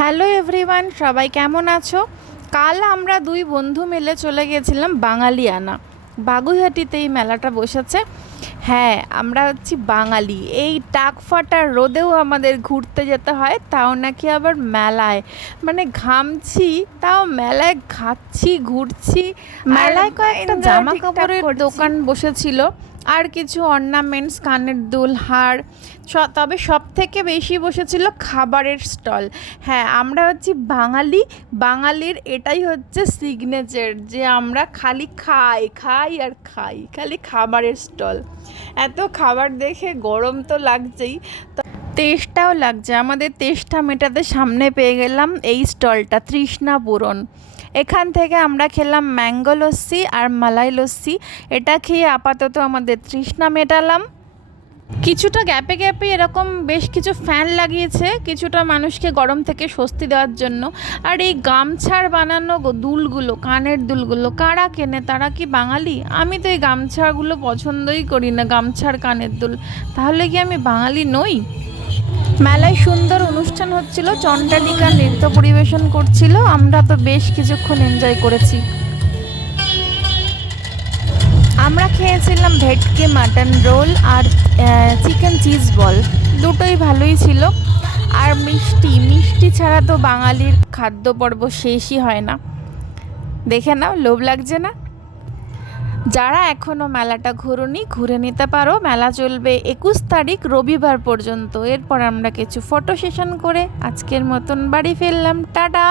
Hello everyone, সবাই কেমন আছো? কাল আমরা দুই বন্ধু মিলে চলে গেছিলাম বাঙালিয়ানা। বাগুইহাটিতে এই মেলাটা বসেছে। হ্যাঁ, আমরা হচ্ছি বাঙালি। এই টাক ফাটার রোদেও আমাদের ঘুরতে যেতে হয়, তাও নাকি আবার মেলায়। মানে ঘামছি, তাও মেলায় খাচ্ছি, ঘুরছি। মেলায় কয়েকটা জামা কাপড়ের দোকান বসেছিল, আর কিছু অর্নামেন্টস, কানের দুল, হার। তবে সব থেকে বেশি বসেছিল খাবারের স্টল। হ্যাঁ, আমরা হচ্ছি বাঙালি। বাঙালির এটাই হচ্ছে সিগনেচার, যে আমরা খালি খাই খাই আর খাই, খালি খাবারের স্টল। এত খাবার দেখে গরম তো লাগছেই, তেষ্টাও লাগছে। আমাদের তেষ্টা মেটাতে সামনে পেয়ে গেলাম এই স্টলটা, তৃষ্ণা পূরণ। এখান থেকে আমরা খেলাম ম্যাঙ্গো লস্যি আর মালাই লস্যি। এটা খেয়ে আপাতত আমাদের তৃষ্ণা মেটালাম। কিছুটা গ্যাপে গ্যাপে এরকম বেশ কিছু ফ্যান লাগিয়েছে, কিছুটা মানুষকে গরম থেকে স্বস্তি দেওয়ার জন্য। আর এই গামছার বানানো দুলগুলো, কানের দুলগুলো কারা কেনে? তারা কি বাঙালি? আমি তো এই গামছাগুলো পছন্দই করি না, গামছার কানের দুল। তাহলে কি আমি বাঙালি নই? মেলায় সুন্দর অনুষ্ঠান হচ্ছিল, চণ্ডালিকা নৃত্য পরিবেশন করছিল। আমরা তো বেশ কিছুক্ষণ এনজয় করেছি। আমরা খেয়েছিলাম ভেটকি মাটন রোল আর চিকেন চিজ বল, দুটোই ভালোই ছিল। আর মিষ্টি মিষ্টি ছাড়া তো বাঙালির খাদ্য পর্ব শেষই হয় না। দেখে নাও, লোভ লাগছে না? যারা এখনও মেলাটা ঘুরোনি, ঘুরে নিতে পারো। মেলা চলবে 21 তারিখ রবিবার পর্যন্ত। এরপর আমরা কিছু ফটো সেশন করে আজকের মতন বাড়ি ফিরলাম। টাটা।